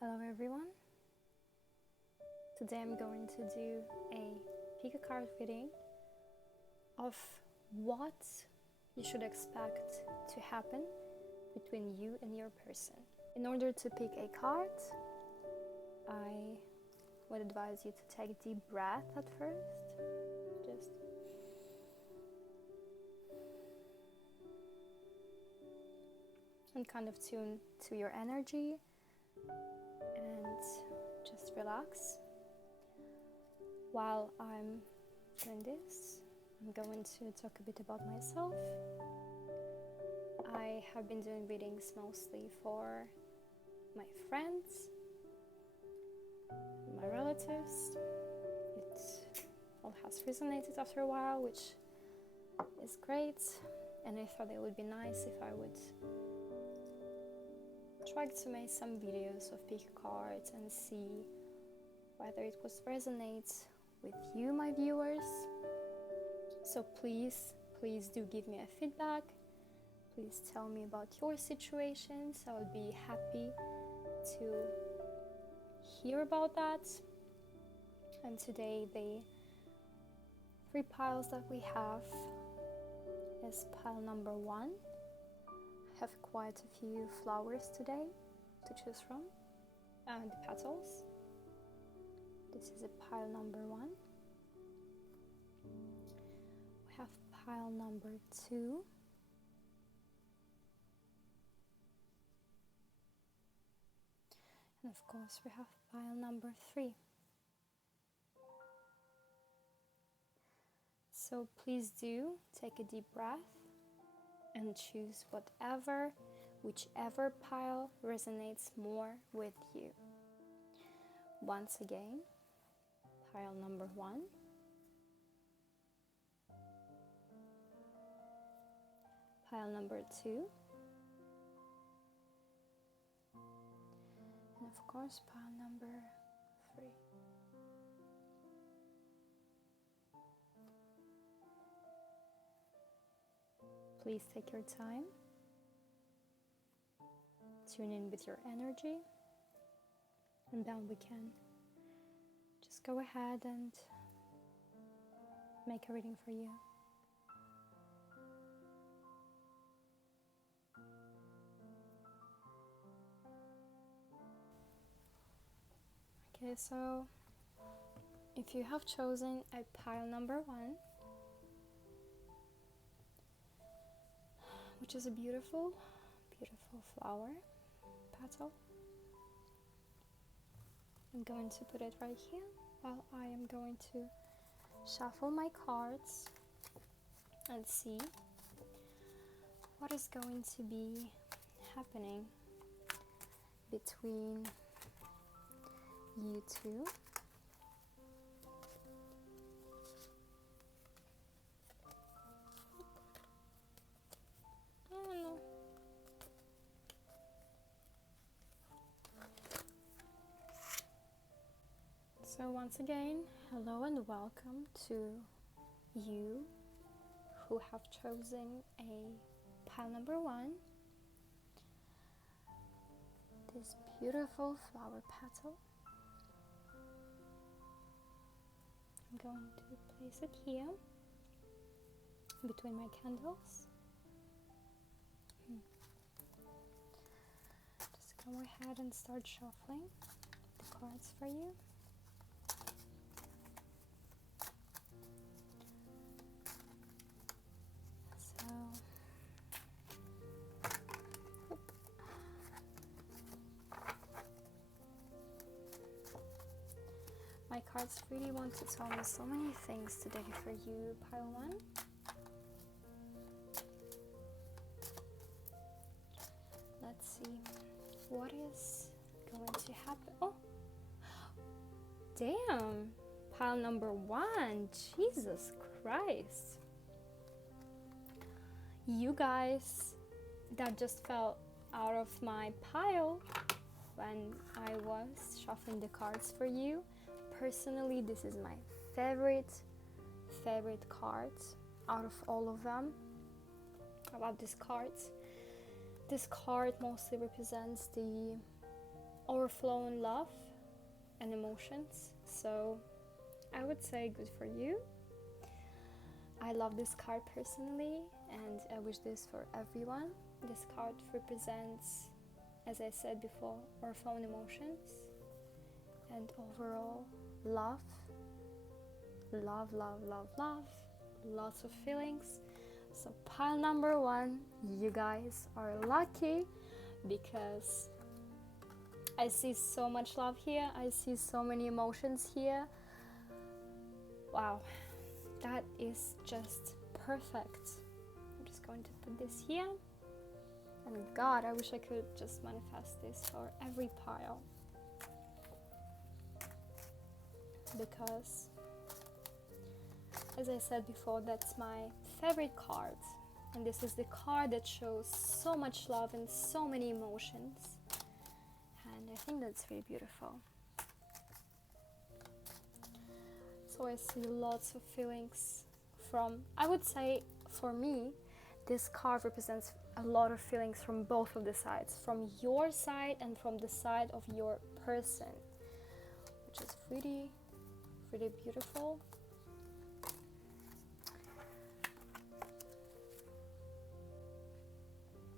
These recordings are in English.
Hello everyone. Today I'm going to do a pick a card reading of what you should expect to happen between you and your person. In order to pick a card, I would advise you to take a deep breath at first. Just and kind of tune to your energy and just relax. While I'm doing this, I'm going to talk a bit about myself. I have been doing readings mostly for my friends, my relatives. It all has resonated after a while, which is great, and I thought it would be nice if I would try to make some videos of pick cards and see whether it would resonate with you, my viewers. So please do give me a feedback. Please tell me about your situations. I would be happy to hear about that. And today the 3 piles that we have is pile number 1. I have quite a few flowers today to choose from, and the petals. This is a pile number 1. We have pile number 2. And of course we have pile number 3. So please do take a deep breath and choose whichever pile resonates more with you. Once again, pile number 1, pile number 2, and of course pile number 3. Please take your time, tune in with your energy, and then we can just go ahead and make a reading for you. Okay, so if you have chosen a pile number 1, which is a beautiful flower petal, I'm going to put it right here while I am going to shuffle my cards and see what is going to be happening between you two. So once again, hello and welcome to you who have chosen a pile number 1, this beautiful flower petal. I'm going to place it here between my candles. Just go ahead and start shuffling the cards for you. My cards really want to tell me so many things today for you, pile 1. Let's see what is going to happen. Oh, damn, pile number 1. Jesus Christ. You guys, that just fell out of my pile when I was shuffling the cards for you. Personally, this is my favorite cards out of all of them. I love these cards. This card mostly represents the overflowing love and emotions. So I would say good for you. I love this card personally, and I wish this for everyone. This card represents, as I said before, overflowing emotions and overall love. Love, love, love, love. Lots of feelings. So pile number 1, you guys are lucky because I see so much love here. I see so many emotions here. Wow, that is just perfect. I'm just going to put this here. And God, I wish I could just manifest this for every pile. Because, as I said before, that's my favorite card. And this is the card that shows so much love and so many emotions. And I think that's really beautiful. So I see lots of feelings from, I would say for me, this card represents a lot of feelings from both of the sides, from your side and from the side of your person, which is really, really beautiful.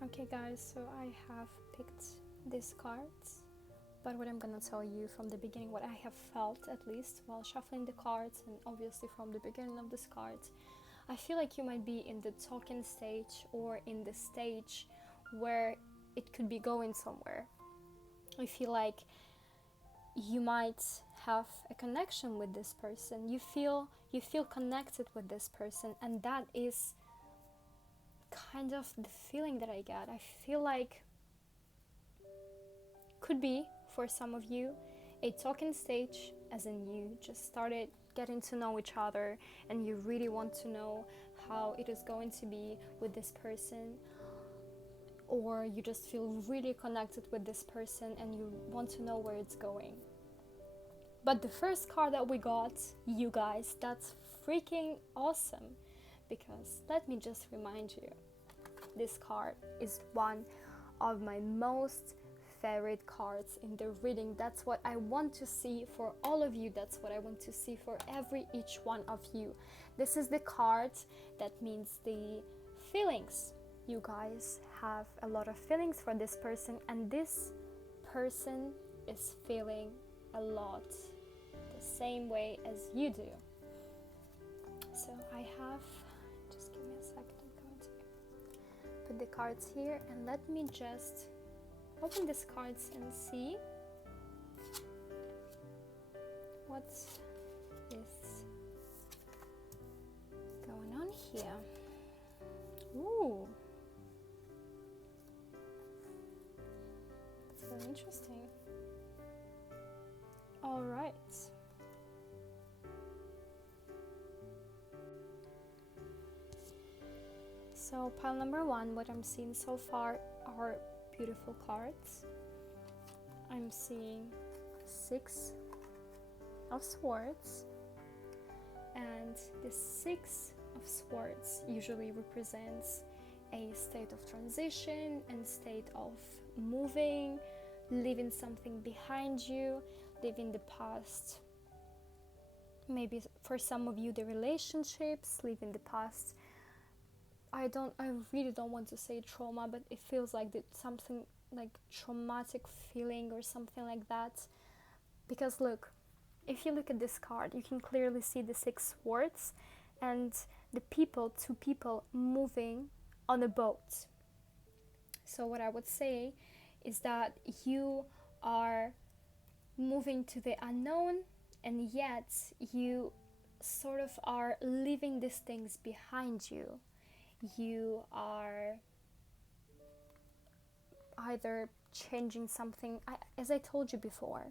Okay guys, so I have picked these cards, but what I'm gonna tell you from the beginning, what I have felt at least while shuffling the cards, and obviously from the beginning of this cards, I feel like you might be in the talking stage or in the stage where it could be going somewhere. I feel like you might have a connection with this person. You feel connected with this person, and that is kind of the feeling that I get. I feel like could be for some of you a talking stage, as in you just started getting to know each other and you really want to know how it is going to be with this person, or you just feel really connected with this person and you want to know where it's going. But the first card that we got, you guys, that's freaking awesome, because let me just remind you, this card is one of my most favorite cards in the reading. That's what I want to see for all of you. That's what I want to see for each one of you. This is the card that means the feelings. You guys have a lot of feelings for this person, and this person is feeling a lot the same way as you do. So I have, just give me a second, I'm going to put the cards here, and let me just open these cards and see what is going on here. Ooh, that's very interesting. All right. So pile number 1, what I'm seeing so far are beautiful cards. I'm seeing 6 of Swords, and the 6 of Swords usually represents a state of transition and state of moving, leaving something behind you, leaving the past. Maybe for some of you, the relationships, leaving the past. I really don't want to say trauma, but it feels like something like traumatic feeling or something like that. Because look, if you look at this card, you can clearly see the 6 swords and the two people moving on a boat. So what I would say is that you are moving to the unknown, and yet you sort of are leaving these things behind you. You are either changing something, as I told you before,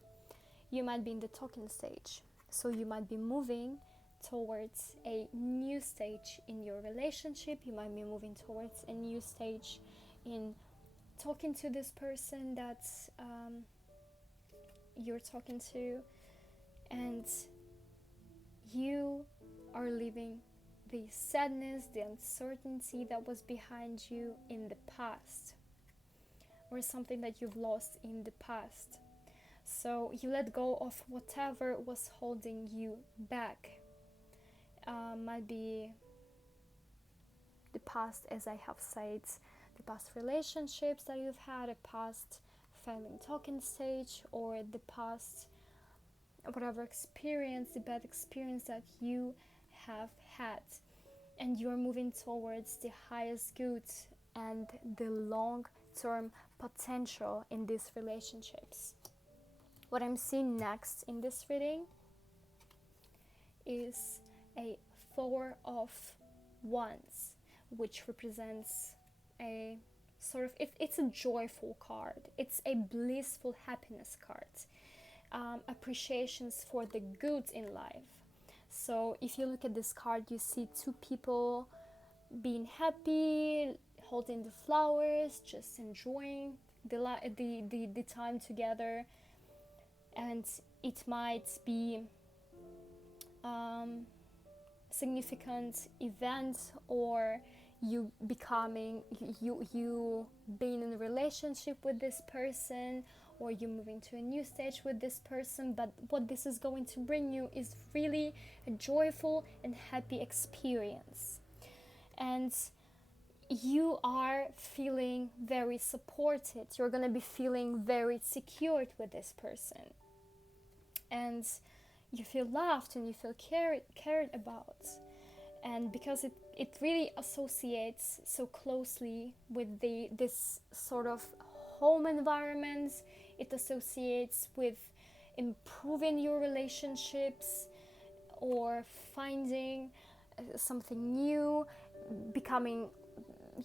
you might be in the talking stage, so you might be moving towards a new stage in your relationship. You might be moving towards a new stage in talking to this person that you're talking to, and you are leaving the sadness, the uncertainty that was behind you in the past, or something that you've lost in the past. So you let go of whatever was holding you back. Might be the past, as I have said, the past relationships that you've had, a past failing talking stage, or the past whatever experience, the bad experience that you have had. And you're moving towards the highest good and the long-term potential in these relationships. What I'm seeing next in this reading is a Four of Wands, which represents a sort of, it's a joyful card. It's a blissful happiness card. Appreciations for the good in life. So if you look at this card, you see two people being happy, holding the flowers, just enjoying the time together. And it might be significant event, or you being in a relationship with this person, or you moving to a new stage with this person. But what this is going to bring you is really a joyful and happy experience, and you are feeling very supported. You're going to be feeling very secured with this person, and you feel loved and you feel cared about. And because it really associates so closely with this sort of home environment, it associates with improving your relationships, or finding something new, becoming,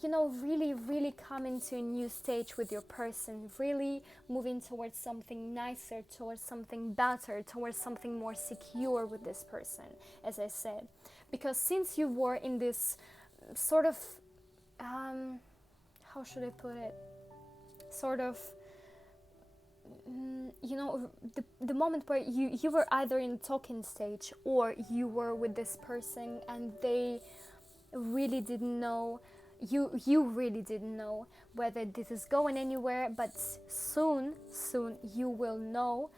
really coming to a new stage with your person, really moving towards something nicer, towards something better, towards something more secure with this person, as I said. Because since you were in this sort of, how should I put it? Sort of, the moment where you were either in talking stage, or you were with this person and they really didn't know, you really didn't know whether this is going anywhere. But soon you will know,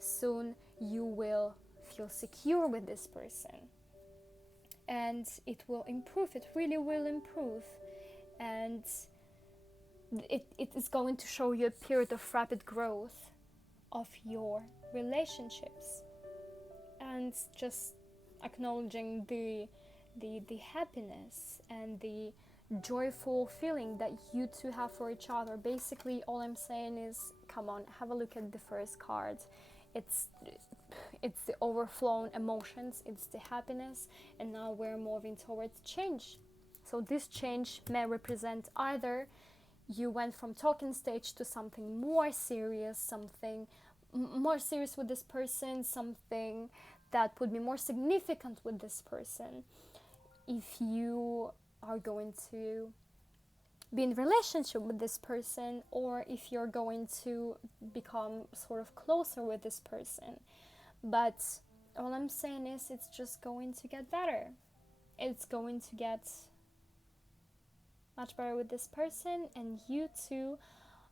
soon you will feel secure with this person, and it will improve. It really will improve, and it is going to show you a period of rapid growth of your relationships, and just acknowledging the happiness and the joyful feeling that you two have for each other. Basically, all I'm saying is, come on, have a look at the first card. It's the overflowing emotions, it's the happiness, and now we're moving towards change. So this change may represent either you went from talking stage to something more serious, something more serious with this person, something that would be more significant with this person. If you are going to be in a relationship with this person, or if you're going to become sort of closer with this person. But all I'm saying is, it's just going to get better. It's going to get much better with this person, and you two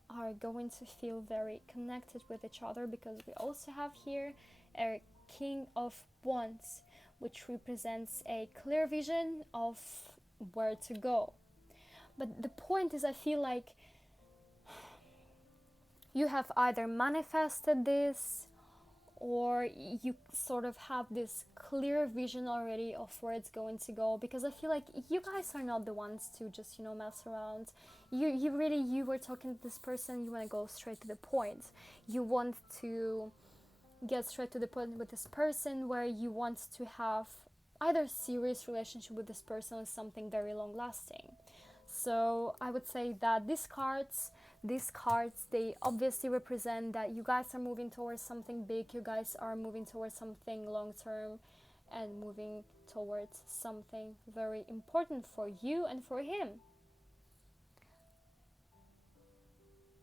are going to feel very connected with each other, because we also have here a King of Wands, which represents a clear vision of where to go. But the point is, I feel like you have either manifested this, or you sort of have this clear vision already of where it's going to go. Because I feel like you guys are not the ones to just, mess around. You were talking to this person, you want to go straight to the point. You want to get straight to the point with this person, where you want to have either serious relationship with this person or something very long lasting. So I would say that these cards, they obviously represent that you guys are moving towards something big, you guys are moving towards something long term, and moving towards something very important for you and for him.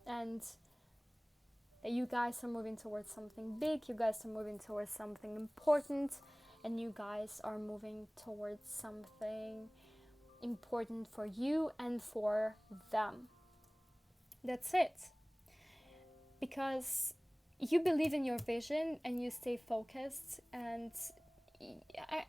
And that you guys are moving towards something big, you guys are moving towards something important, and you guys are moving towards something important for you and for them. That's it. Because you believe in your vision and you stay focused. And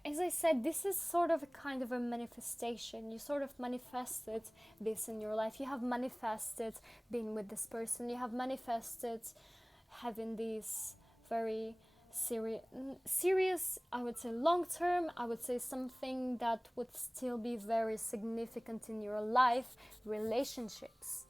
as I said, this is sort of a kind of a manifestation. You sort of manifested this in your life. You have manifested being with this person. You have manifested having this very serious, I would say long term, I would say something that would still be very significant in your life, relationships.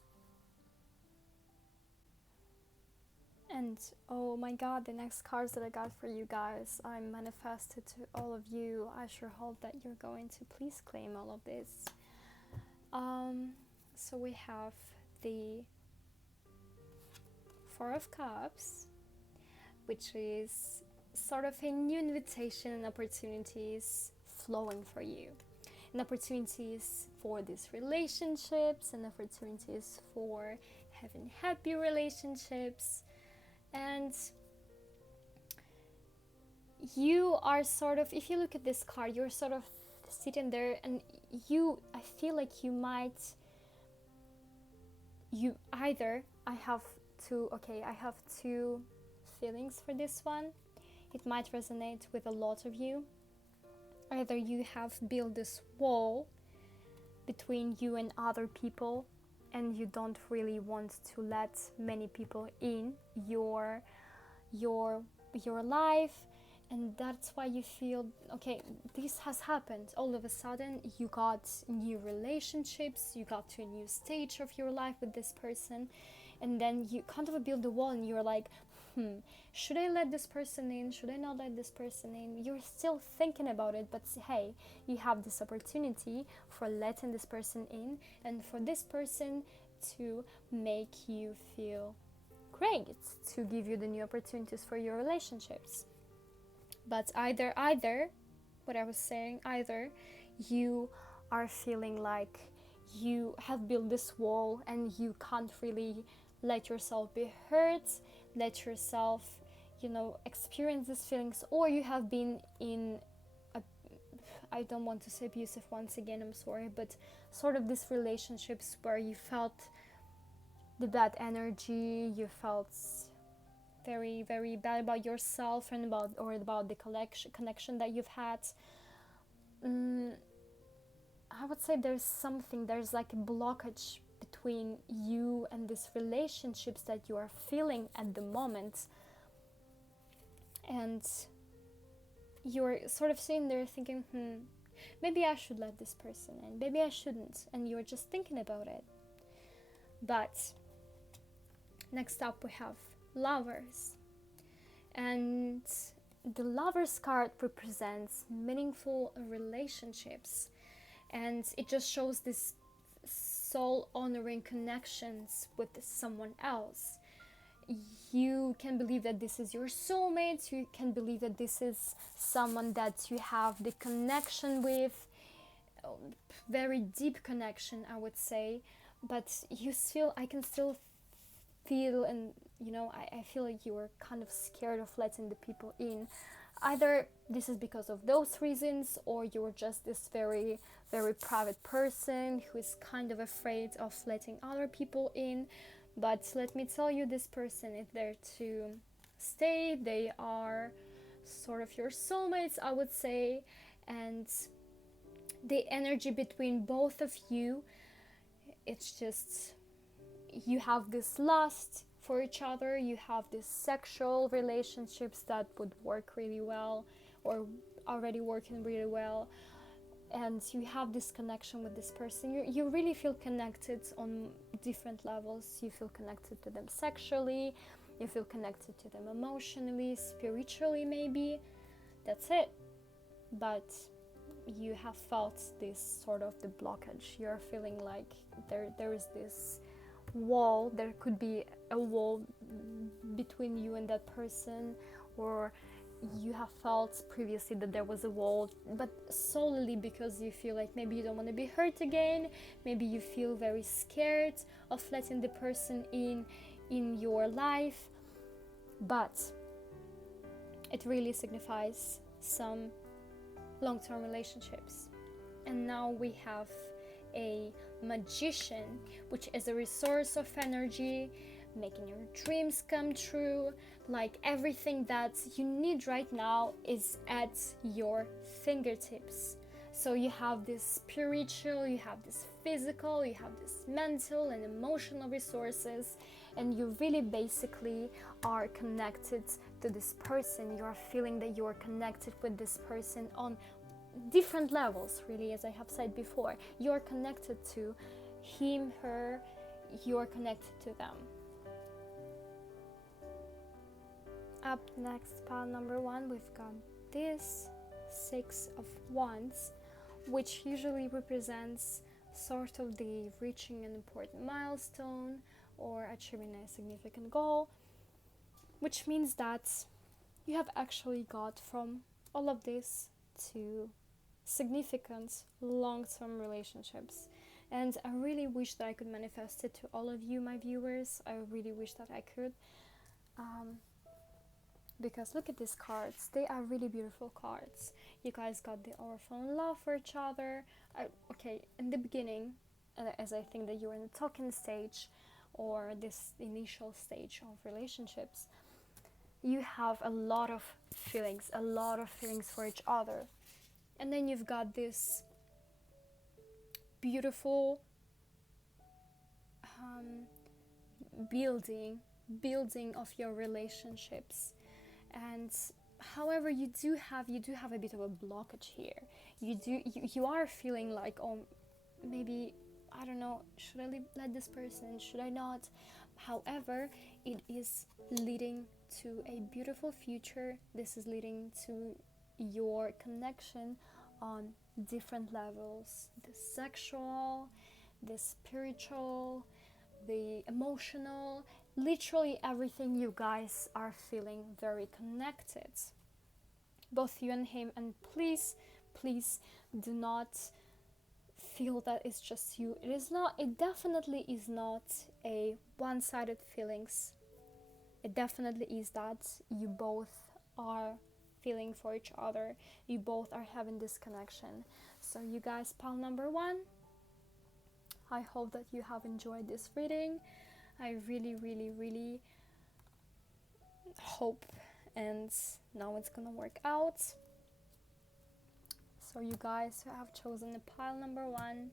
And oh my god, the next cards that I got for you guys, I manifested to all of you. I sure hope that you're going to please claim all of this. So we have the Four of Cups, which is sort of a new invitation and opportunities flowing for you. And opportunities for these relationships, and opportunities for having happy relationships. And you are sort of, if you look at this card, you're sort of sitting there, and I feel like you either, I have two feelings for this one. It might resonate with a lot of you. Either you have built this wall between you and other people, and you don't really want to let many people in your life, and that's why you feel, okay, this has happened. All of a sudden you got new relationships, you got to a new stage of your life with this person, and then you kind of build a wall, and you're like, should I let this person in? Should I not let this person in? You're still thinking about it, but hey, you have this opportunity for letting this person in, and for this person to make you feel great, to give you the new opportunities for your relationships. But either what I was saying, either you are feeling like you have built this wall and you can't really let yourself be hurt, let yourself, experience these feelings, or you have been in I don't want to say abusive, once again, I'm sorry, but sort of these relationships where you felt the bad energy, you felt very, very bad about yourself and about the connection that you've had. I would say there's like a blockage between you and these relationships that you are feeling at the moment, and you're sort of sitting there thinking, maybe I should let this person in, maybe I shouldn't, and you're just thinking about it. But next up we have Lovers, and the Lovers card represents meaningful relationships, and it just shows this soul honoring connections with someone else. You can believe that this is your soulmate, you can believe that this is someone that you have the connection with, very deep connection, I would say, but I can still feel, and I feel like you are kind of scared of letting the people in. Either this is because of those reasons, or you're just this very, very private person who is kind of afraid of letting other people in. But let me tell you, this person is there to stay. They are sort of your soulmates, I would say, and the energy between both of you, it's just, you have this lust for each other, you have these sexual relationships that would work really well, or already working really well, and you have this connection with this person. You really feel connected on different levels. You feel connected to them sexually, you feel connected to them emotionally, spiritually, maybe. That's it. But you have felt this sort of the blockage. You're feeling like there is this wall. There could be a wall between you and that person, or you have felt previously that there was a wall, but solely because you feel like maybe you don't want to be hurt again, maybe you feel very scared of letting the person in your life. But it really signifies some long-term relationships. And now we have a Magician, which is a resource of energy, making your dreams come true. Like everything that you need right now is at your fingertips. So you have this spiritual, you have this physical, you have this mental and emotional resources, and you really basically are connected to this person. You are feeling that you are connected with this person on different levels, really, as I have said before. You're connected to him, her, you're connected to them. Up next, pile number 1, we've got this 6 of Wands, which usually represents sort of the reaching an important milestone or achieving a significant goal, which means that you have actually got from all of this to significant long-term relationships. And I really wish that I could manifest it to all of you, my viewers. I really wish that I could. Because look at these cards. They are really beautiful cards. You guys got the overflowing love for each other. Okay, in the beginning, as I think that you're in the talking stage or this initial stage of relationships, you have a lot of feelings for each other. And then you've got this beautiful building of your relationships. And however, you do have a bit of a blockage here. You are feeling like, oh, maybe, I don't know, should I let this person, should I not? However, it is leading to a beautiful future. This is leading to your connection on different levels: the sexual, the spiritual, the emotional. Literally everything. You guys are feeling very connected, both you and him. And please do not feel that it's just you. It definitely is not a one-sided feelings. It definitely is that you both are feeling for each other. You both are having this connection. So you guys, pile number 1, I hope that you have enjoyed this reading. I really hope, and now it's gonna work out. So you guys who have chosen the pile number 1,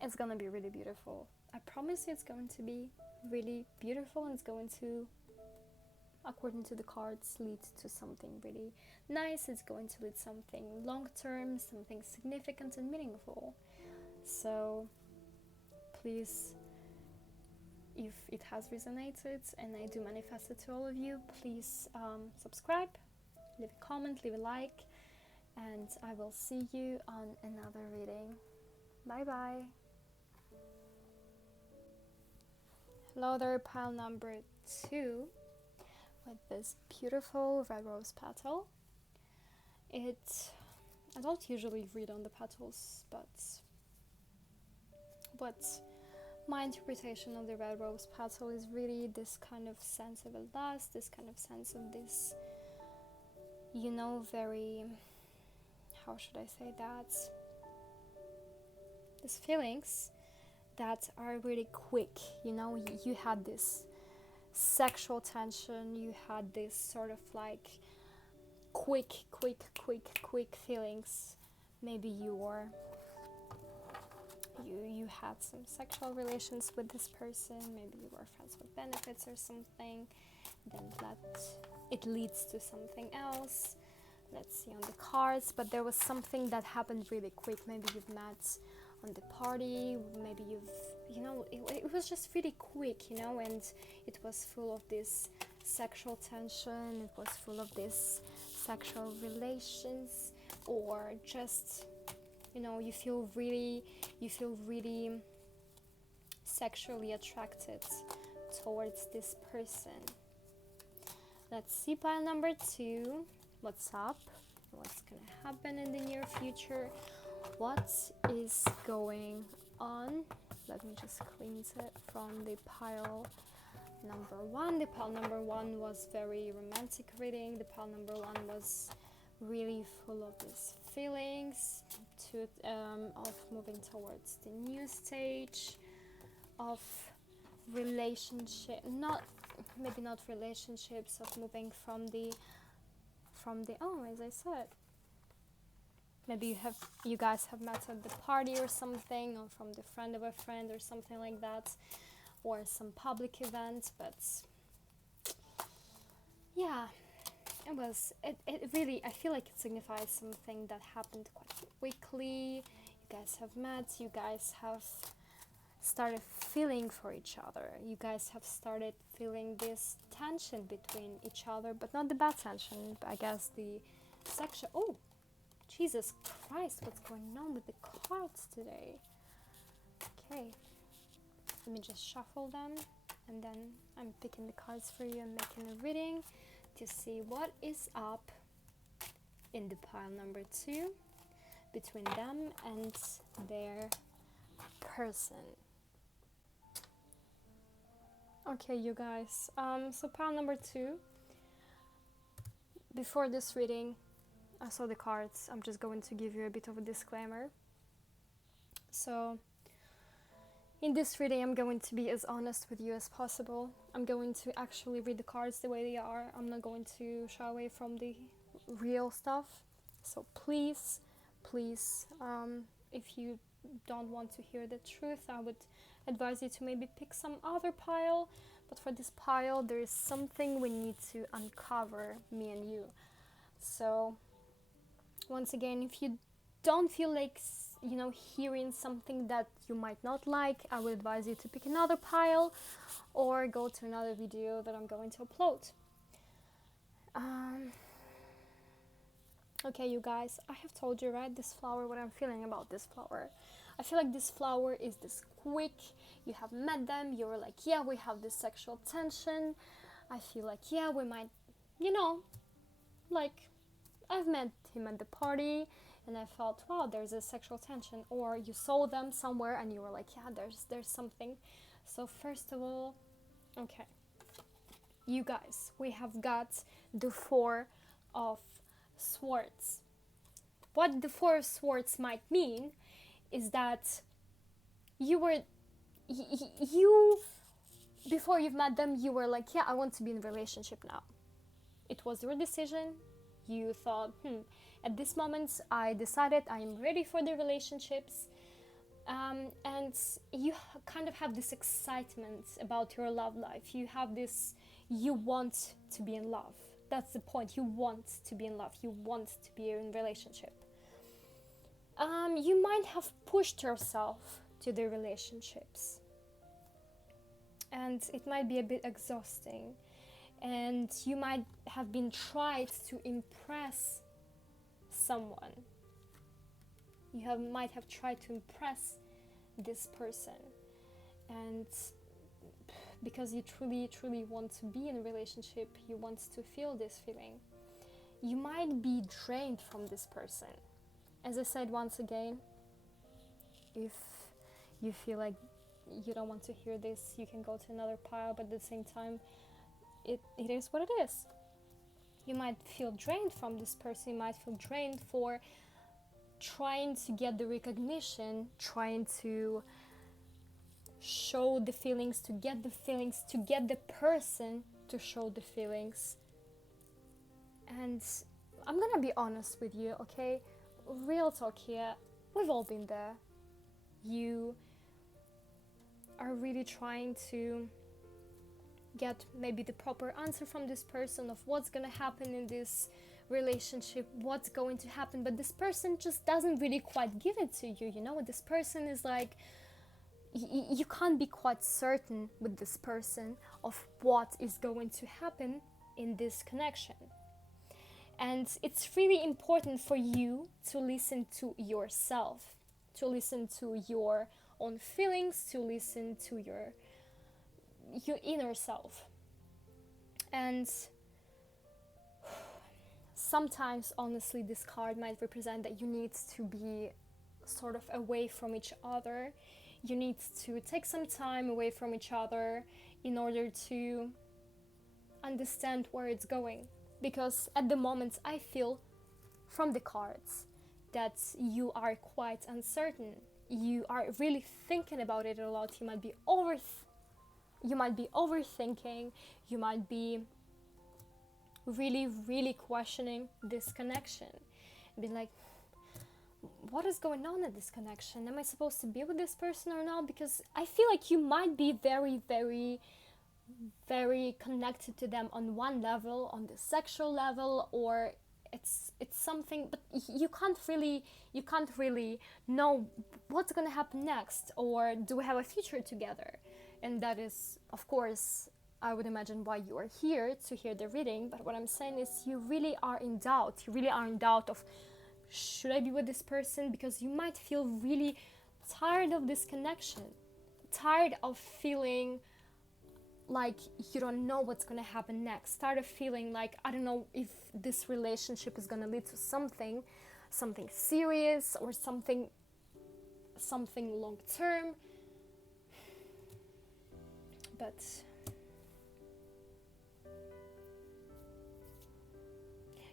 it's gonna be really beautiful. I promise you it's going to be really beautiful, and it's going to, according to the cards, lead to something really nice. It's going to lead something long-term, something significant and meaningful. So please, if it has resonated and I do manifest it to all of you, please subscribe, leave a comment, leave a like, and I will see you on another reading. Bye bye. Hello there, pile number 2, with this beautiful red rose petal. I don't usually read on the petals, but my interpretation of the red rose petal is really this kind of sense of a loss, this kind of sense of this, very, how should I say that? These feelings that are really quick, you had this sexual tension, you had this sort of like quick feelings. Maybe you had some sexual relations with this person, maybe you were friends with benefits or something, then it leads to something else. Let's see on the cards, but there was something that happened really quick. Maybe you've met on the party, maybe it was just really quick, and it was full of this sexual tension, it was full of this sexual relations, or just you feel really sexually attracted towards this person. Let's see, pile number 2, what's up, what's gonna happen in the near future, what is going on. Let me just cleanse it from the pile number 1. The pile number 1 was very romantic reading. The pile number 1 was really full of these feelings of moving towards the new stage of relationship, not maybe not relationships, of moving from the oh, as I said, maybe you guys have met at the party or something, or from the friend of a friend or something like that, or some public event. But yeah, it really, I feel like it signifies something that happened quite quickly. You guys have met, you guys have started feeling for each other, you guys have started feeling this tension between each other, but not the bad tension, but I guess the sexual. Oh, Jesus Christ, what's going on with the cards today? Okay, let me just shuffle them, and then I'm picking the cards for you and making a reading to see what is up in the pile number 2 between them and their person. Okay, you guys, so pile number 2, before this reading, I saw the cards. I'm just going to give you a bit of a disclaimer. So, in this reading, I'm going to be as honest with you as possible. I'm going to actually read the cards the way they are. I'm not going to shy away from the real stuff. So please, if you don't want to hear the truth, I would advise you to maybe pick some other pile. But for this pile, there is something we need to uncover, me and you. So, once again, if you don't feel like, hearing something that you might not like, I would advise you to pick another pile or go to another video that I'm going to upload. Okay, you guys, I have told you, right, this flower, what I'm feeling about this flower. I feel like this flower is this quick. You have met them, you're like, yeah, we have this sexual tension. I feel like, yeah, we might, like, I've met him at the party and I felt, wow, there's a sexual tension. Or you saw them somewhere and you were like, yeah, there's something. So first of all, okay, you guys, we have got the 4 of Swords. What the 4 of Swords might mean is that you before you've met them, you were like, yeah, I want to be in a relationship now. It was your decision. You thought, at this moment, I decided I am ready for the relationships. And you kind of have this excitement about your love life. You have this, you want to be in love. That's the point. You want to be in love. You want to be in a relationship. You might have pushed yourself to the relationships. And it might be a bit exhausting. And you might have been tried to impress someone. You might have tried to impress this person. And because you truly want to be in a relationship, you want to feel this feeling, you might be drained from this person. As I said once again, if you feel like you don't want to hear this, you can go to another pile, but at the same time, it is what it is. You might feel drained from this person. You might feel drained for trying to get the recognition, trying to show the feelings, to get the person to show the feelings. And I'm gonna be honest with you, okay? Real talk here. We've all been there. You are really trying to get maybe the proper answer from this person of what's gonna happen in this relationship, what's going to happen, but this person just doesn't really quite give it to you. This person is like, you can't be quite certain with this person of what is going to happen in this connection. And it's really important for you to listen to yourself, to listen to your own feelings, to listen to your inner self. And sometimes, honestly, this card might represent that you need to be sort of away from each other. You need to take some time away from each other in order to understand where it's going. Because at the moment, I feel from the cards that you are quite uncertain. You are really thinking about it a lot. You might be You might be overthinking, you might be really, really questioning this connection. Being like, what is going on in this connection? Am I supposed to be with this person or not? Because I feel like you might be very, very, very connected to them on one level, on the sexual level, or it's something, but you can't really know what's gonna happen next, or do we have a future together? And that is, of course, I would imagine why you are here to hear the reading. But what I'm saying is, you really are in doubt. You really are in doubt of, should I be with this person? Because you might feel really tired of this connection, tired of feeling like you don't know what's gonna happen next, tired of feeling like, I don't know if this relationship is gonna lead to something serious, or something long term. But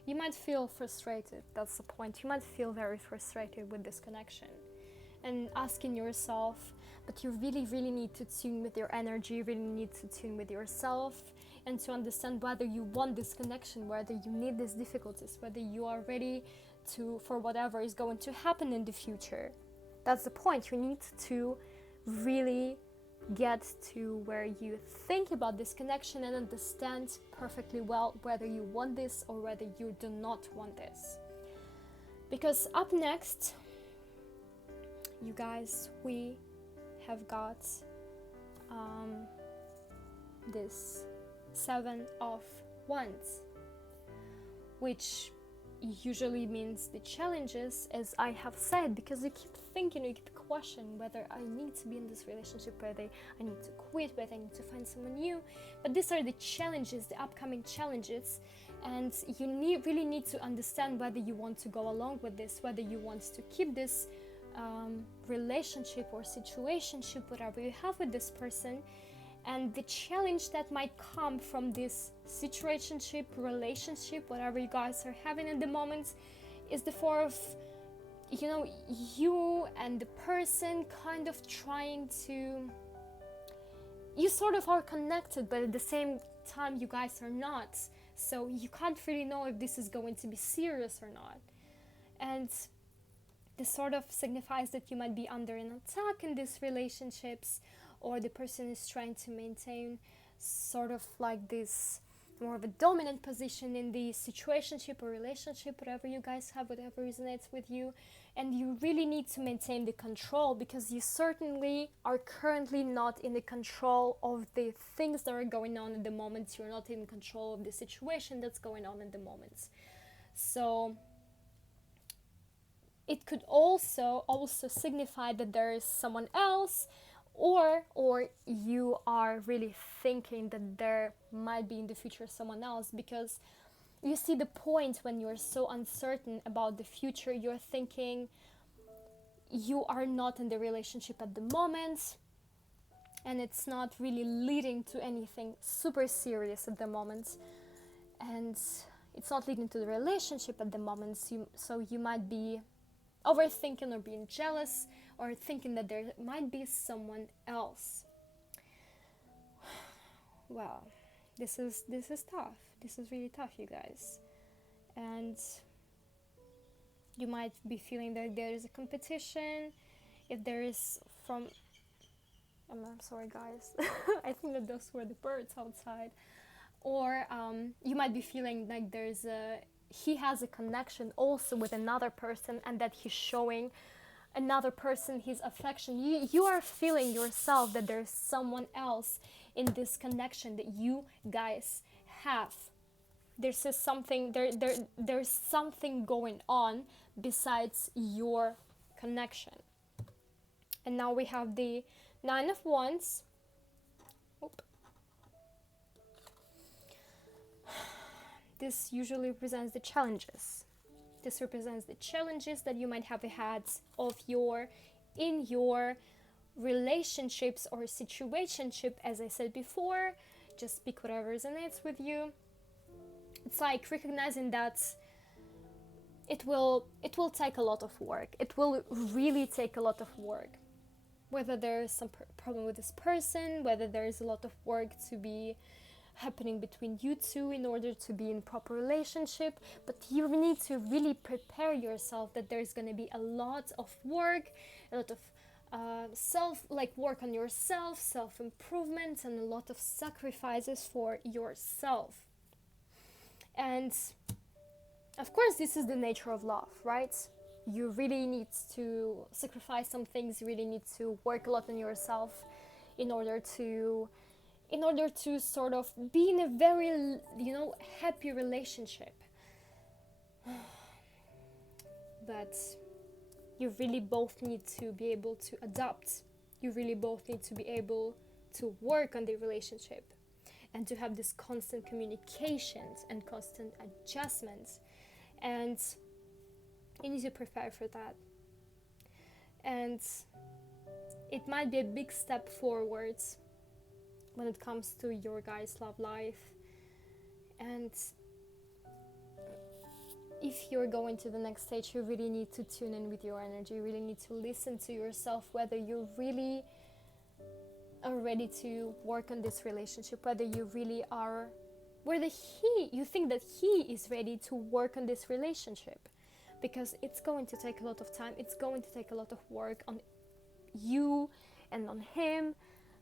you might feel frustrated. That's the point. You might feel very frustrated with this connection and asking yourself, but you really, really need to tune with your energy, you really need to tune with yourself, and to understand whether you want this connection, whether you need these difficulties, whether you are ready for whatever is going to happen in the future. That's the point. You need to really get to where you think about this connection and understand perfectly well whether you want this or whether you do not want this. Because up next, you guys, we have got this 7 of Wands, which usually means the challenges, as I have said, because you keep thinking, you keep questioning whether I need to be in this relationship, whether I need to quit, whether I need to find someone new. But these are the challenges, the upcoming challenges, and you really need to understand whether you want to go along with this, whether you want to keep this relationship or situationship, whatever you have with this person. And the challenge that might come from this situationship, relationship, whatever you guys are having at the moment, is the Four of, you and the person kind of trying to, you sort of are connected, but at the same time you guys are not. So you can't really know if this is going to be serious or not. And this sort of signifies that you might be under an attack in these relationships, or the person is trying to maintain sort of like this more of a dominant position in the situationship or relationship, whatever you guys have, whatever resonates with you. And you really need to maintain the control, because you certainly are currently not in the control of the things that are going on at the moment. You're not in control of the situation that's going on at the moment. So it could also signify that there is someone else, or you are really thinking that there might be in the future someone else, because you see the point when you're so uncertain about the future, you're thinking you are not in the relationship at the moment, and it's not really leading to anything super serious at the moment, and it's not leading to the relationship at the moment, so you might be overthinking or being jealous, or thinking that there might be someone else. Wow, this is tough. This is really tough, you guys. And you might be feeling that there is a competition. If there is I'm sorry, guys. I think that those were the birds outside. Or you might be feeling like he has a connection also with another person, and that he's showing another person his affection. You are feeling yourself that there's someone else in this connection that you guys have. There's something going on besides your connection. And now we have the 9 of Wands. Oop. This usually represents the challenges. This represents the challenges that you might have had in your relationships or situationship. As I said before, just pick whatever resonates with you. It's like recognizing that it will take a lot of work. It will really take a lot of work. whether there's some problem with this person, whether there's a lot of work to be happening between you two in order to be in proper relationship. But you need to really prepare yourself that there's going to be a lot of work, a lot of work on yourself, self-improvement, and a lot of sacrifices for yourself. And of course, this is the nature of love, right? You really need to sacrifice some things, you really need to work a lot on yourself in order to sort of be in a very, happy relationship. But you really both need to be able to adapt. You really both need to be able to work on the relationship and to have this constant communications and constant adjustments. And you need to prepare for that. And it might be a big step forwards when it comes to your guys' love life. And if you're going to the next stage, you really need to tune in with your energy. You really need to listen to yourself, whether you really are ready to work on this relationship, whether you really are, you think that he is ready to work on this relationship. Because it's going to take a lot of time, it's going to take a lot of work on you and on him.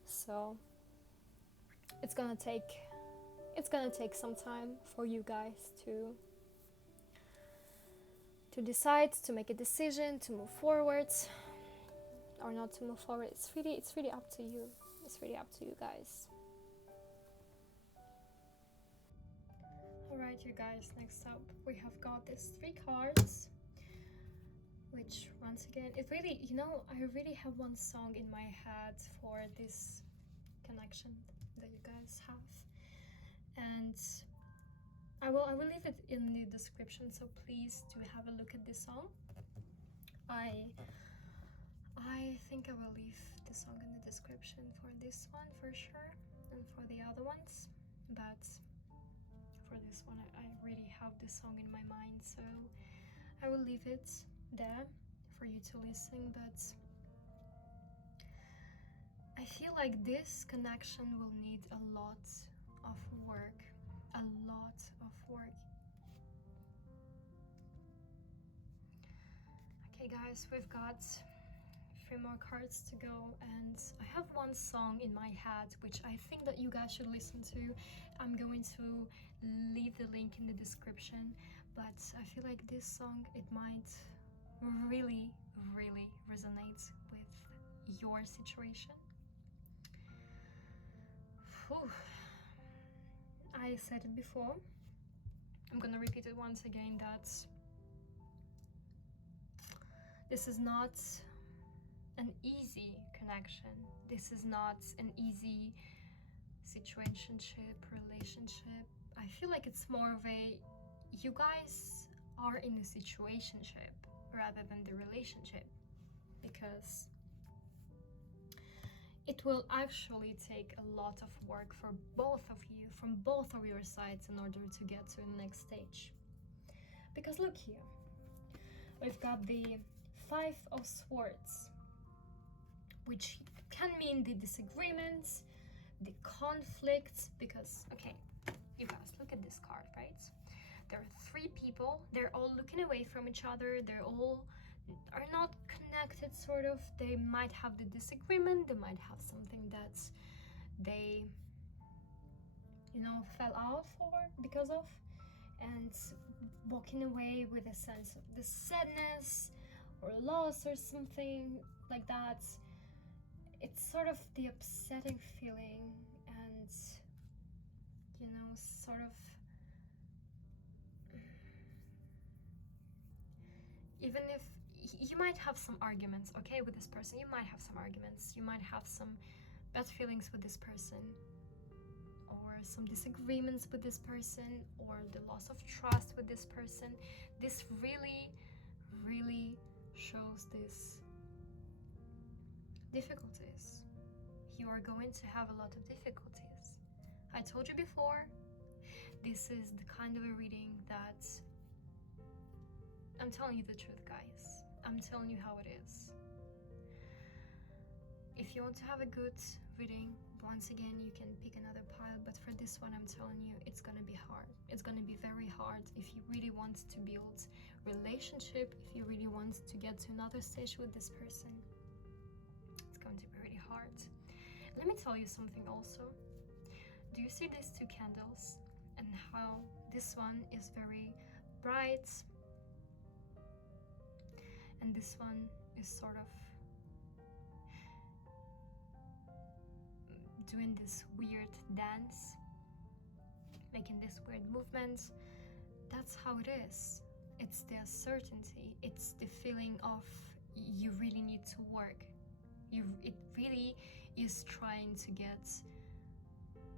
So it's gonna take some time for you guys to decide, to make a decision, to move forward or not to move forward. It's really up to you. It's really up to you guys. Alright, you guys, next up we have got these 3 cards, which once again, it really, I really have one song in my head for this connection that you guys have, and I will leave it in the description, so please do have a look at this song. I think I will leave the song in the description for this one for sure, and for the other ones, but for this one I really have this song in my mind, so I will leave it there for you to listen. But I feel like this connection will need a lot of work. A lot of work. Okay guys, we've got 3 more cards to go, and I have one song in my head which I think that you guys should listen to. I'm going to leave the link in the description, but I feel like this song, it might really resonate with your situation. Whew. I said it before, I'm gonna repeat it once again, that this is not an easy connection. This is not an easy situationship, relationship. I feel like it's more of a, you guys are in a situationship rather than the relationship, because it will actually take a lot of work for both of you, from both of your sides, in order to get to the next stage. Because look here, we've got the 5 of Swords, which can mean the disagreements, the conflicts, because, okay, you guys, look at this card, right? There are 3 people, they're all looking away from each other, they're all are not connected, sort of. They might have the disagreement, they might have something that they, fell out for because of, and walking away with a sense of the sadness or loss or something like that. It's sort of the upsetting feeling, and sort of, even if you might have some arguments, okay, with this person, you might have some arguments, you might have some bad feelings with this person, or some disagreements with this person, or the loss of trust with this person. This really shows these difficulties. You are going to have a lot of difficulties. I told you before, this is the kind of a reading that, I'm telling you the truth, guys. I'm telling you how it is. If you want to have a good reading, once again, you can pick another pile, but for this one, I'm telling you, it's gonna be hard. It's gonna be very hard if you really want to build relationship, if you really want to get to another stage with this person. It's going to be really hard. Let me tell you something also. Do you see these two candles and how this one is very bright and this one is sort of doing this weird dance, making this weird movement? That's how it is. It's the uncertainty. It's the feeling of you really need to work. It really is trying to get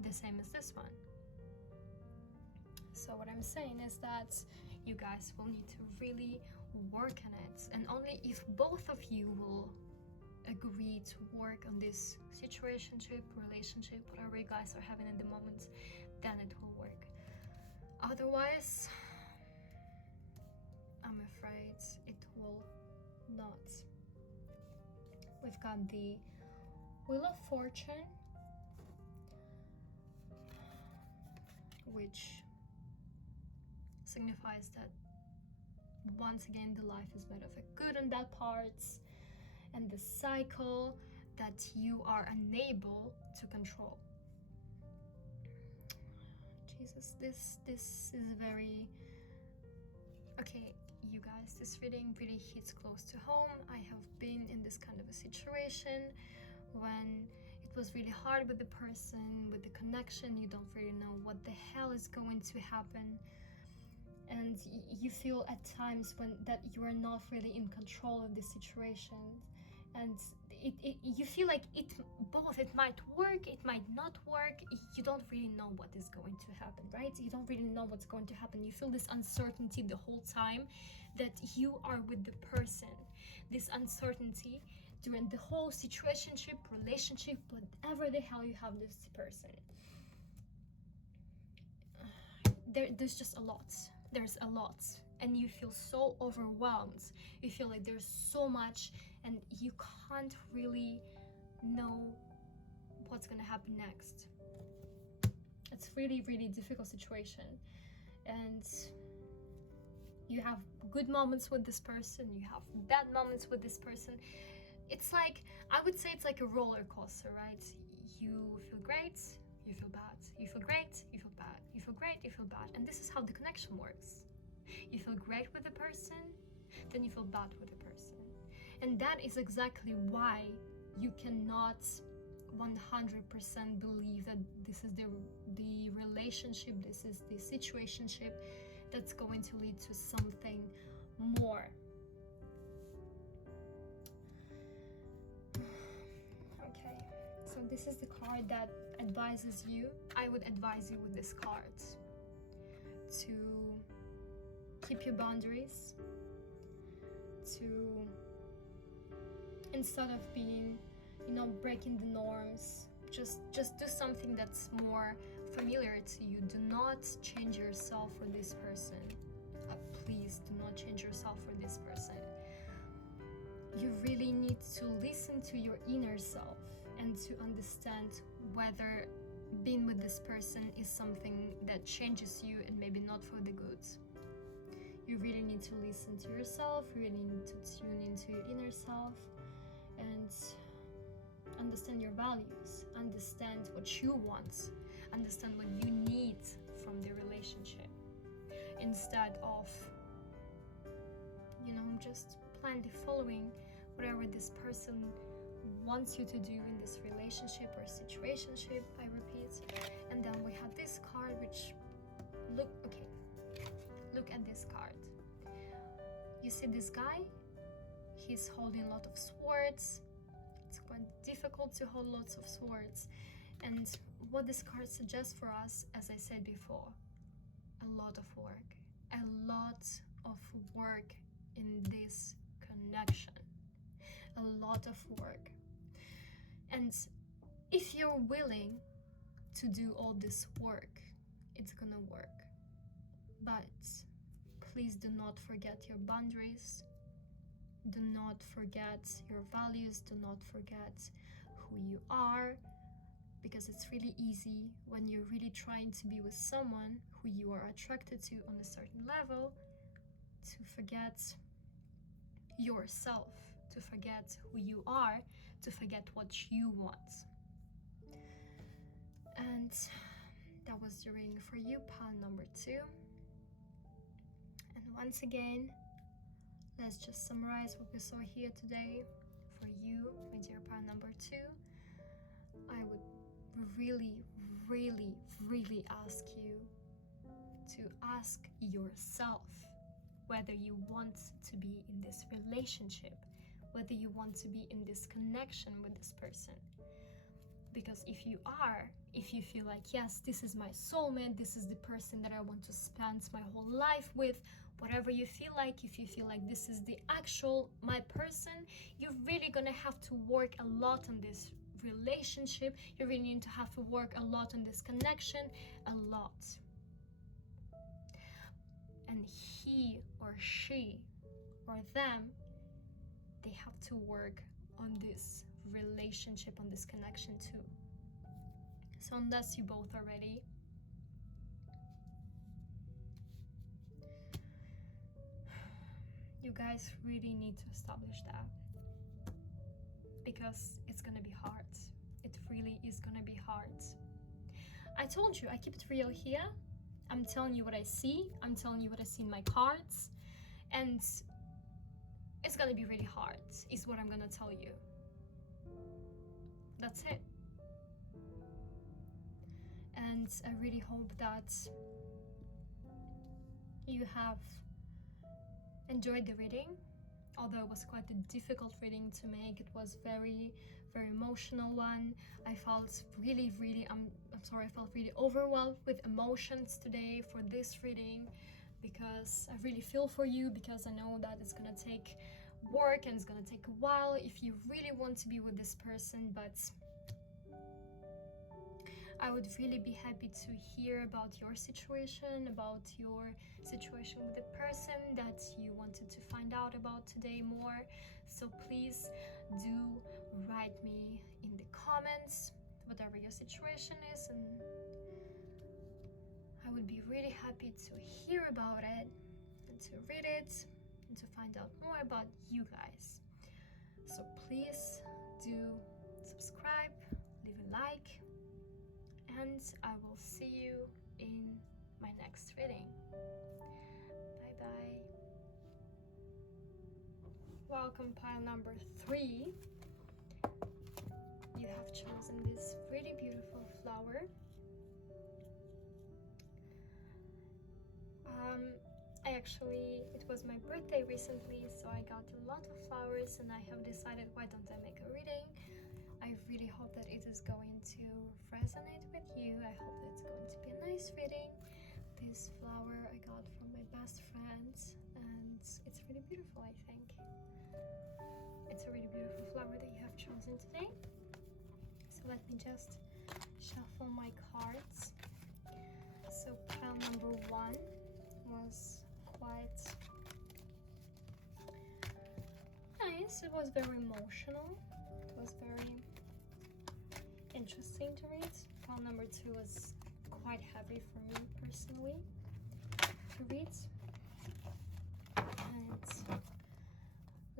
the same as this one. So what I'm saying is that you guys will need to really work on it, and only if both of you will agree to work on this situationship, relationship, whatever you guys are having at the moment, then it will work. Otherwise, I'm afraid it will not. We've got the Wheel of Fortune, which signifies that once again the life is made of a good and bad parts, and the cycle that you are unable to control. Jesus, this is very okay, you guys. This reading really hits close to home. I have been in this kind of a situation when it was really hard with the person, with the connection. You don't really know what the hell is going to happen, and you feel at times when that you are not really in control of the situation, and you feel like it might work, it might not work. You don't really know what is going to happen, right? You don't really know what's going to happen. You feel this uncertainty the whole time that you are with the person, this uncertainty during the whole situationship, relationship, whatever the hell you have this person. There's just a lot. There's a lot, and you feel so overwhelmed. You feel like there's so much and you can't really know what's gonna happen next. It's really, really difficult situation, and you have good moments with this person, you have bad moments with this person. It's like, I would say it's like a roller coaster, right? You feel great, you feel bad, you feel great, you feel bad, you feel great, you feel bad. And this is how the connection works. You feel great with the person, then you feel bad with the person. And that is exactly why you cannot 100% believe that this is the relationship, this is the situationship that's going to lead to something more. Okay, so this is the card that advises you. I would advise you with this card to keep your boundaries, to, instead of being, breaking the norms, just do something that's more familiar to you. Do not change yourself for this person. Please do not change yourself for this person. You really need to listen to your inner self and to understand whether being with this person is something that changes you and maybe not for the good. You really need to listen to yourself, you really need to tune into your inner self and understand your values, understand what you want, understand what you need from the relationship, instead of, just blindly following whatever this person wants you to do in this relationship or situationship, I repeat. And then we have this card, which, look at this card. You see this guy? He's holding a lot of swords. It's quite difficult to hold lots of swords. And what this card suggests for us, as I said before, a lot of work. A lot of work in this connection. A lot of work. And if you're willing to do all this work, it's gonna work. But please do not forget your boundaries. Do not forget your values. Do not forget who you are, because it's really easy when you're really trying to be with someone who you are attracted to on a certain level to forget yourself, to forget who you are, to forget what you want. And that was the reading for you, pile number 2. And once again, let's just summarize what we saw here today. For you, my dear pile number 2, I would really, really, really ask you to ask yourself whether you want to be in this relationship, whether you want to be in this connection with this person. Because if you feel like, yes, this is my soulmate, this is the person that I want to spend my whole life with, whatever you feel like, if you feel like this is the actual my person, you're really gonna have to work a lot on this relationship. You really need to have to work a lot on this connection, a lot. And he or she or them, they have to work on this relationship, on this connection too. So unless you both are ready, you guys really need to establish that, because it's gonna be hard. It really is gonna be hard. I told you, I keep it real here. I'm telling you what I see. I'm telling you what I see in my cards. And it's gonna be really hard, is what I'm gonna tell you. That's it. And I really hope that you have enjoyed the reading. Although it was quite a difficult reading to make, it was very, very emotional one. I felt really, I felt really overwhelmed with emotions today for this reading, because I really feel for you, because I know that it's gonna take work and it's gonna take a while if you really want to be with this person. But I would really be happy to hear about your situation with the person that you wanted to find out about today more. So please do write me in the comments whatever your situation is, and I would be really happy to hear about it and to read it and to find out more about you guys. So please do subscribe, leave a like, and I will see you in my next reading. Bye bye. Welcome, pile number 3. You have chosen this really beautiful flower. It was my birthday recently, so I got a lot of flowers, and I have decided, why don't I make a reading? I really hope that it is going to resonate with you. I hope that it's going to be a nice reading. This flower I got from my best friend, and it's really beautiful, I think. It's a really beautiful flower that you have chosen today. So let me just shuffle my cards. So pile number 1 was quite nice. It was very emotional. It was very interesting to read. Pile number 2 was quite heavy for me personally to read. And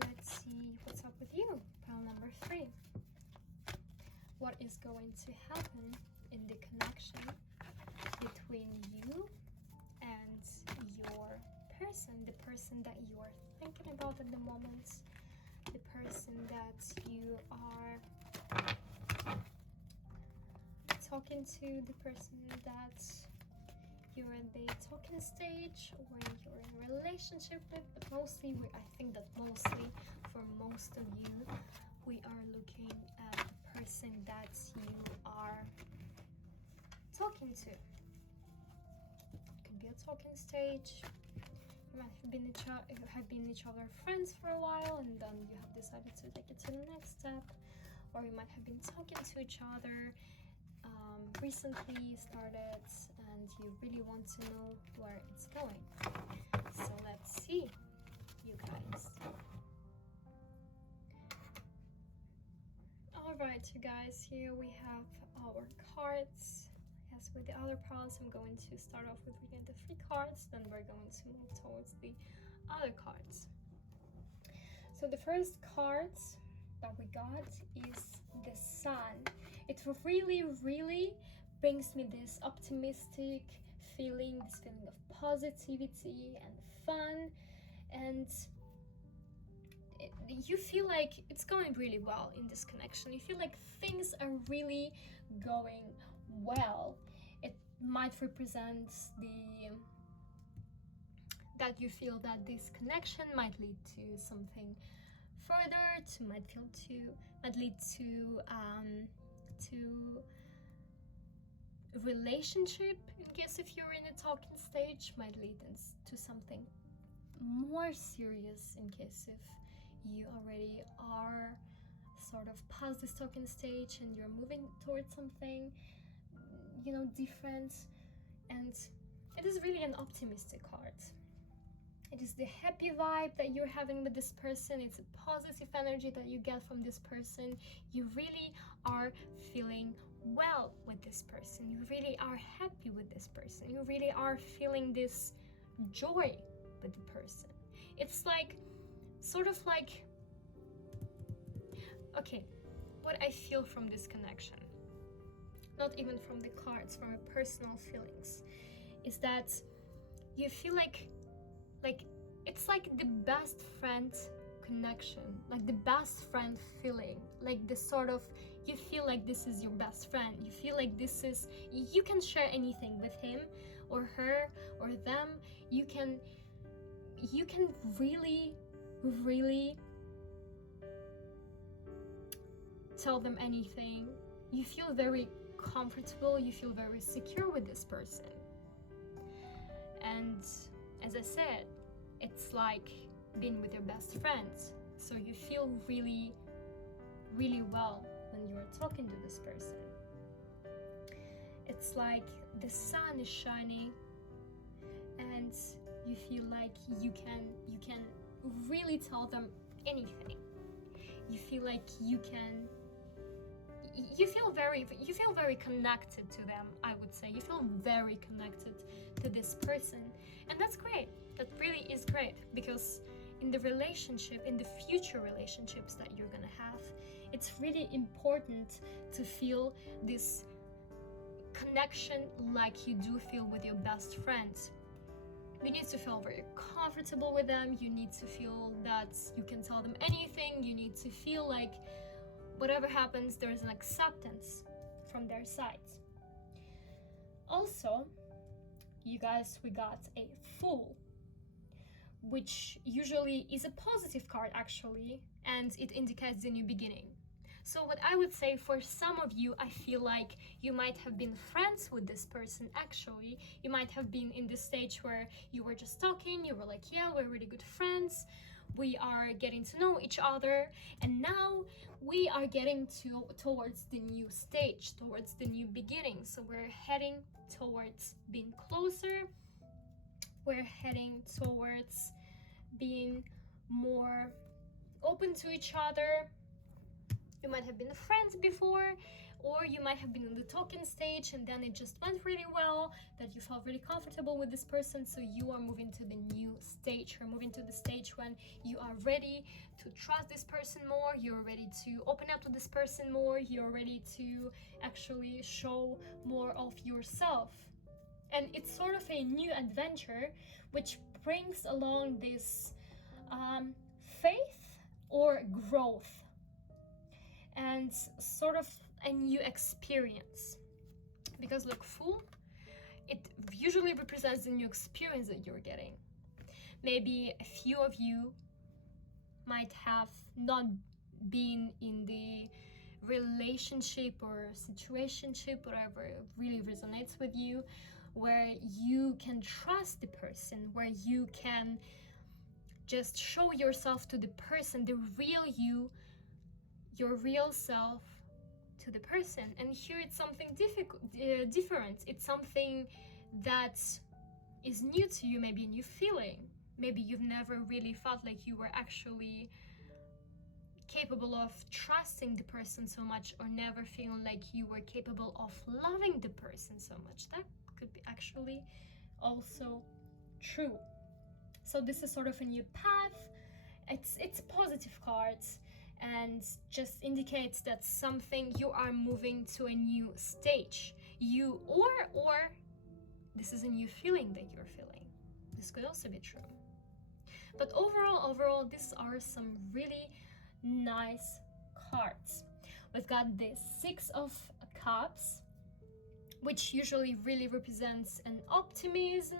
let's see what's up with you. Pile number 3. What is going to happen in the connection between you and your person, the person that you are thinking about at the moment, the person that you are talking to, the person that you're in the talking stage or you're in a relationship with. But mostly, I think that mostly for most of you, we are looking at the person that you are talking to. It could be a talking stage. You might have been each other friends for a while, and then you have decided to take it to the next step. Or you might have been talking to each other recently started, and you really want to know where it's going. So let's see, you guys. Alright, you guys, here we have our cards. As with the other piles, I'm going to start off with reading the 3 cards, then we're going to move towards the other cards. So the first cards that we got is the Sun. It really brings me this optimistic feeling, this feeling of positivity and fun, and you feel like it's going really well in this connection. You feel like things are really going well. It might represent that you feel that this connection might lead to something further, might lead to relationship, in case if you're in a talking stage, might lead to something more serious in case if you already are sort of past this talking stage and you're moving towards something, you know, different. And it is really an optimistic card. It is the happy vibe that you're having with this person. It's a positive energy that you get from this person. You really are feeling well with this person. You really are happy with this person. You really are feeling this joy with the person. It's like, sort of like, okay, what I feel from this connection, not even from the cards, from my personal feelings, is that you feel like it's like the best friend connection, like the best friend feeling, like the sort of, you feel like this is your best friend. You feel like this is, you can share anything with him or her or them. You can really tell them anything. You feel very comfortable, you feel very secure with this person. And as I said, it's like being with your best friends. So you feel really well when you're talking to this person. It's like the sun is shining and you feel like you can really tell them anything. You feel like you feel very connected to them, I would say. You feel very connected to this person, and that's great. That really is great, because in the relationship, in the future relationships that you're gonna have, it's really important to feel this connection like you do feel with your best friends. You need to feel very comfortable with them. You need to feel that you can tell them anything. You need to feel like whatever happens, there is an acceptance from their side. Also, you guys, we got a Fool, which usually is a positive card actually, and it indicates the new beginning. So what I would say, for some of you, I feel like you might have been friends with this person actually. You might have been in this stage where you were just talking, you were like, yeah, we're really good friends, we are getting to know each other, and now we are getting towards the new stage, towards the new beginning. So we're heading towards being closer, we're heading towards being more open to each other. You might have been friends before, or you might have been in the talking stage and then it just went really well, that you felt really comfortable with this person, so you are moving to the new stage. You're moving to the stage when you are ready to trust this person more, you're ready to open up to this person more, you're ready to actually show more of yourself. And it's sort of a new adventure which brings along this faith or growth, and sort of a new experience. Because look, Fool, it usually represents the new experience that you're getting. Maybe a few of you might have not been in the relationship or situationship, whatever really resonates with you, where you can trust the person, where you can just show yourself to the person, the real you, your real self, to the person. And here it's something different. It's something that is new to you, maybe a new feeling. Maybe you've never really felt like you were actually capable of trusting the person so much, or never feeling like you were capable of loving the person so much. That could be actually also true. So this is sort of a new path. It's positive cards, and just indicates that something, you are moving to a new stage. You or this is a new feeling that you're feeling. This could also be true. But overall, these are some really nice cards. We've got the Six of Cups, which usually really represents an optimism,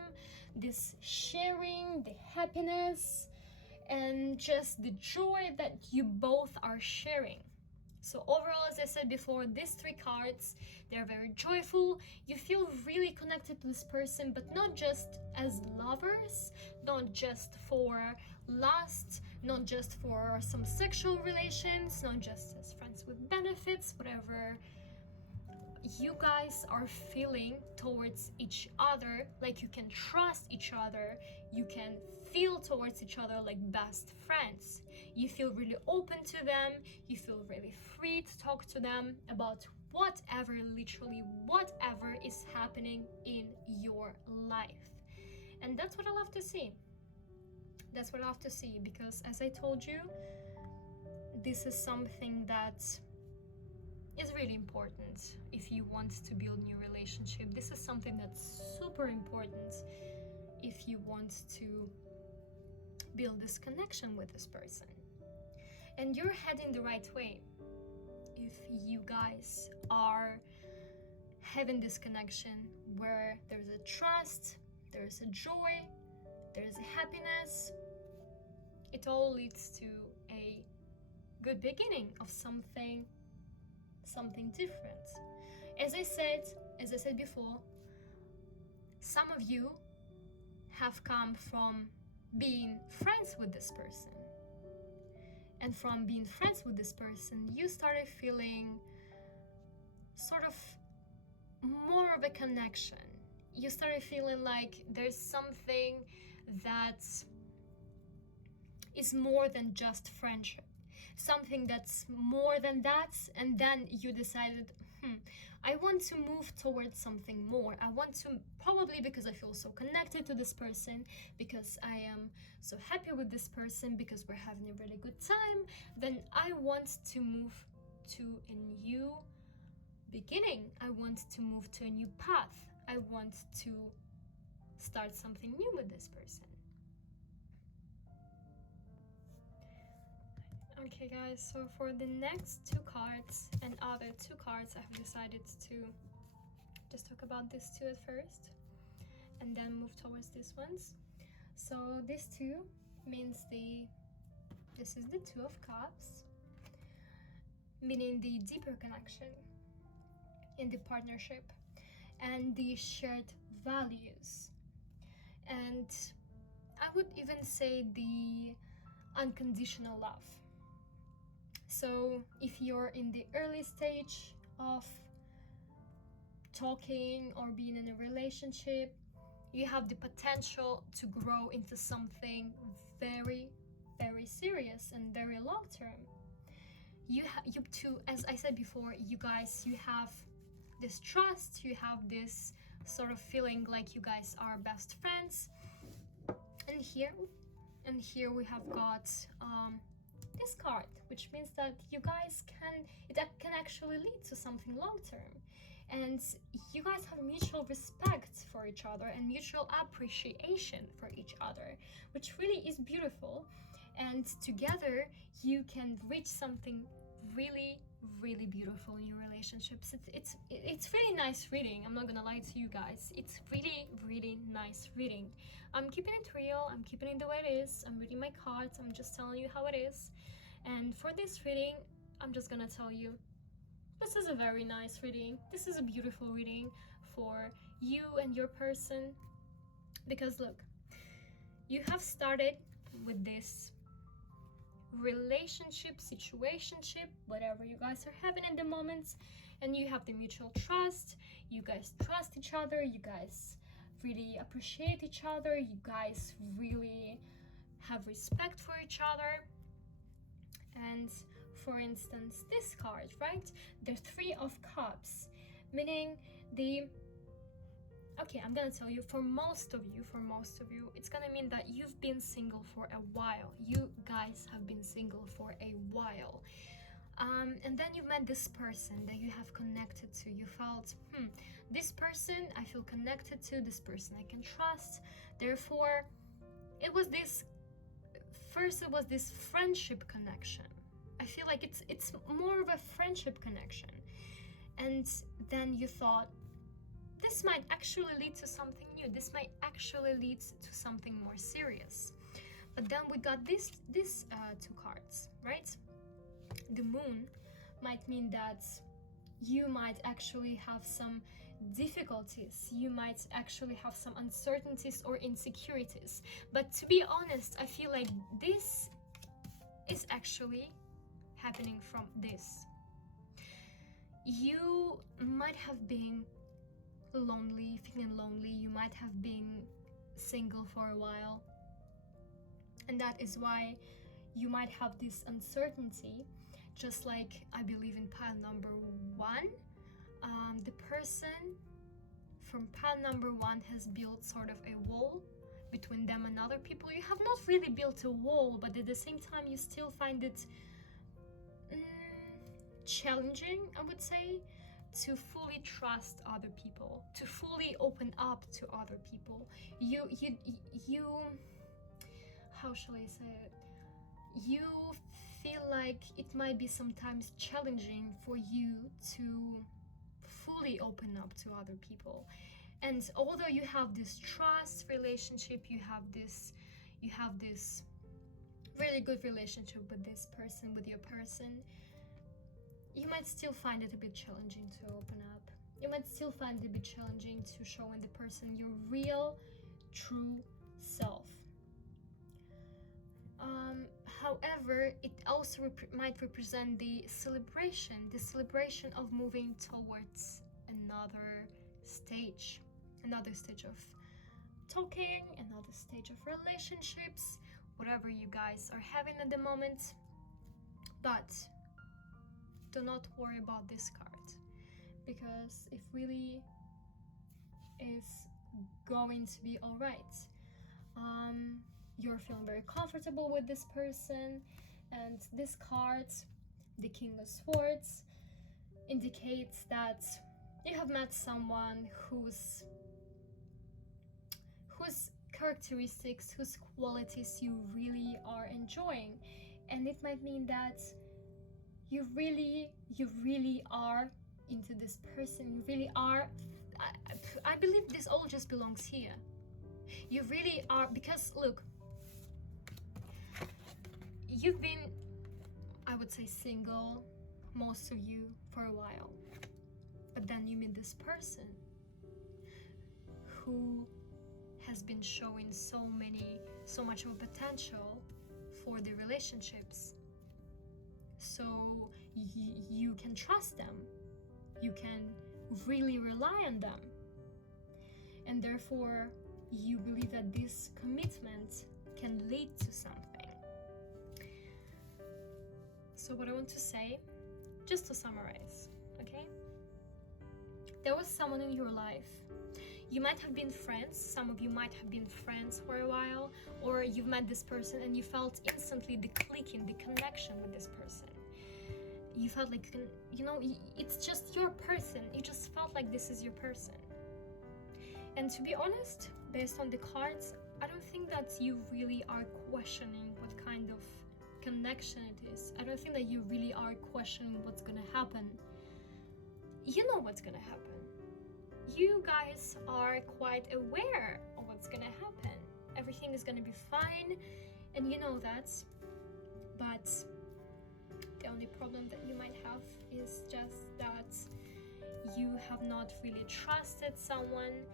this sharing, the happiness, and just the joy that you both are sharing. So overall, as I said before, these three cards, they're very joyful. You feel really connected to this person, but not just as lovers, not just for lust, not just for some sexual relations, not just as friends with benefits, whatever you guys are feeling towards each other, like you can trust each other, you can feel towards each other like best friends. You feel really open to them, you feel really free to talk to them about whatever, literally whatever is happening in your life. And that's what I love to see. That's what I love to see, because as I told you, this is something that is really important if you want to build new relationship. This is something that's super important if you want to build this connection with this person. And you're heading the right way if you guys are having this connection where there's a trust, there's a joy, there's a happiness. It all leads to a good beginning of something different. As I said before, some of you have come from being friends with this person, and from being friends with this person, you started feeling sort of more of a connection. You started feeling like there's something that is more than just friendship, something that's more than that. And then you decided, I want to move towards something more. I want to, probably because I feel so connected to this person, because I am so happy with this person, because we're having a really good time, then I want to move to a new beginning. I want to move to a new path. I want to start something new with this person. Okay guys, so for the next two cards and other two cards, I've decided to just talk about these two at first and then move towards these ones. So these two means this is the Two of Cups, meaning the deeper connection in the partnership and the shared values, and I would even say the unconditional love. So if you're in the early stage of talking or being in a relationship, you have the potential to grow into something very, very serious and very long-term. You two, as I said before, you guys, you have this trust, you have this sort of feeling like you guys are best friends. And here we have got this card, which means that you guys can actually lead to something long-term, and you guys have mutual respect for each other and mutual appreciation for each other, which really is beautiful. And together you can reach something really, really beautiful in your relationships. It's really nice reading. I'm not gonna lie to you guys. It's really, really nice reading. I'm keeping it real. I'm keeping it the way it is. I'm reading my cards. I'm just telling you how it is. And for this reading, I'm just gonna tell you, this is a very nice reading. This is a beautiful reading for you and your person. Because look, you have started with this relationship, situationship, whatever you guys are having at the moment, and you have the mutual trust. You guys trust each other, you guys really appreciate each other, you guys really have respect for each other. And for instance, this card, right? The Three of Cups, meaning okay, I'm gonna tell you, for most of you, it's gonna mean that you've been single for a while. You guys have been single for a while. And then you met this person that you have connected to. You felt, this person I feel connected to, this person I can trust. Therefore, it was this friendship connection. I feel like it's more of a friendship connection. And then you thought, this might actually lead to something new. This might actually lead to something more serious. But then we got these two cards, right? The Moon might mean that you might actually have some difficulties. You might actually have some uncertainties or insecurities. But to be honest, I feel like this is actually happening from this. You might have been feeling lonely. You might have been single for a while. And that is why you might have this uncertainty. Just like I believe in pile number 1, the person from pile number 1 has built sort of a wall between them and other people. You have not really built a wall, but at the same time you still find it challenging, I would say, to fully trust other people, to fully open up to other people. You how shall I say it? You feel like it might be sometimes challenging for you to fully open up to other people. And although you have this trust relationship, you have this really good relationship with this person, with your person, you might still find it a bit challenging to open up. You might still find it a bit challenging to show in the person your real, true self. However, it also might represent the celebration of moving towards another stage of talking, another stage of relationships, whatever you guys are having at the moment. But do not worry about this card, because it really is going to be all right. You're feeling very comfortable with this person, and this card, the King of Swords, indicates that you have met someone whose characteristics, whose qualities you really are enjoying. And it might mean that you really are into this person. You really are. I believe this all just belongs here. You really are, because look, you've been, I would say, single, most of you, for a while. But then you meet this person who has been showing so much of a potential for the relationships. So you can trust them. You can really rely on them. And therefore, you believe that this commitment can lead to something. So what I want to say, just to summarize, okay? There was someone in your life. You might have been friends. Some of you might have been friends for a while, or you've met this person and you felt instantly the clicking, the connection with this person. You felt like, it's just your person. You just felt like this is your person. And to be honest, based on the cards, I don't think that you really are questioning what kind of connection it is. I don't think that you really are questioning what's gonna happen. You know what's gonna happen. You guys are quite aware of what's gonna happen. Everything is gonna be fine, and you know that. But the only problem that you might have is just that you have not really trusted someone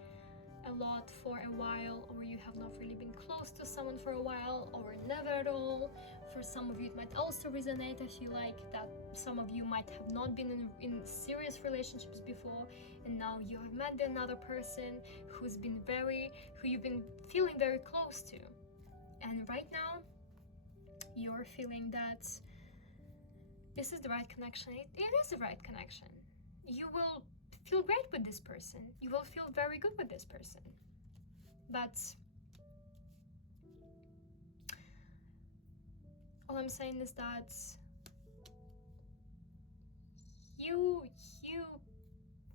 a lot for a while, or you have not really been close to someone for a while, or never at all. For some of you it might also resonate. I feel like that some of you might have not been in serious relationships before, and now you have met another person who you've been feeling very close to, and right now you're feeling that this is the right connection. It is the right connection. You will feel great with this person. You will feel very good with this person. But all I'm saying is that you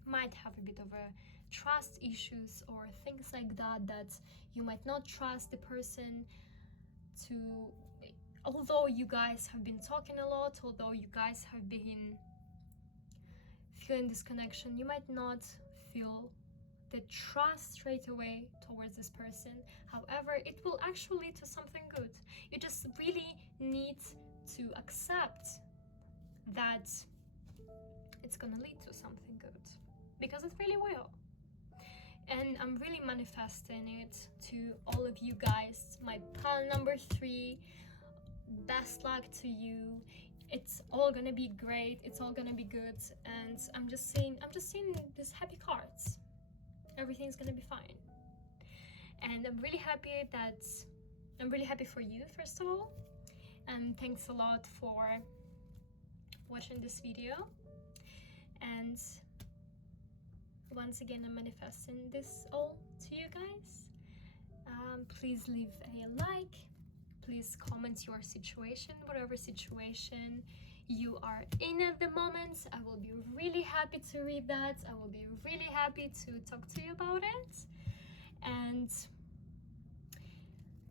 might have a bit of a trust issues or things like that, that you might not trust the person to, although you guys have been talking a lot, although you guys have been feeling this connection, you might not feel the trust straight away towards this person. However, it will actually lead to something good. You just really need to accept that it's gonna lead to something good, because it really will. And I'm really manifesting it to all of you guys. My pal number 3, best luck to you. It's all gonna be great, it's all gonna be good, and I'm just seeing these happy cards. Everything's gonna be fine. And I'm really happy for you, first of all, and thanks a lot for watching this video. And once again, I'm manifesting this all to you guys. Please leave a like, please comment your situation, whatever situation you are in at the moment. I will be really happy to read that. I will be really happy to talk to you about it. And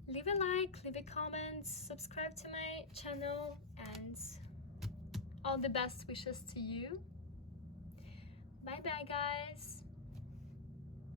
leave a like, leave a comment, subscribe to my channel, and all the best wishes to you. Bye bye, guys.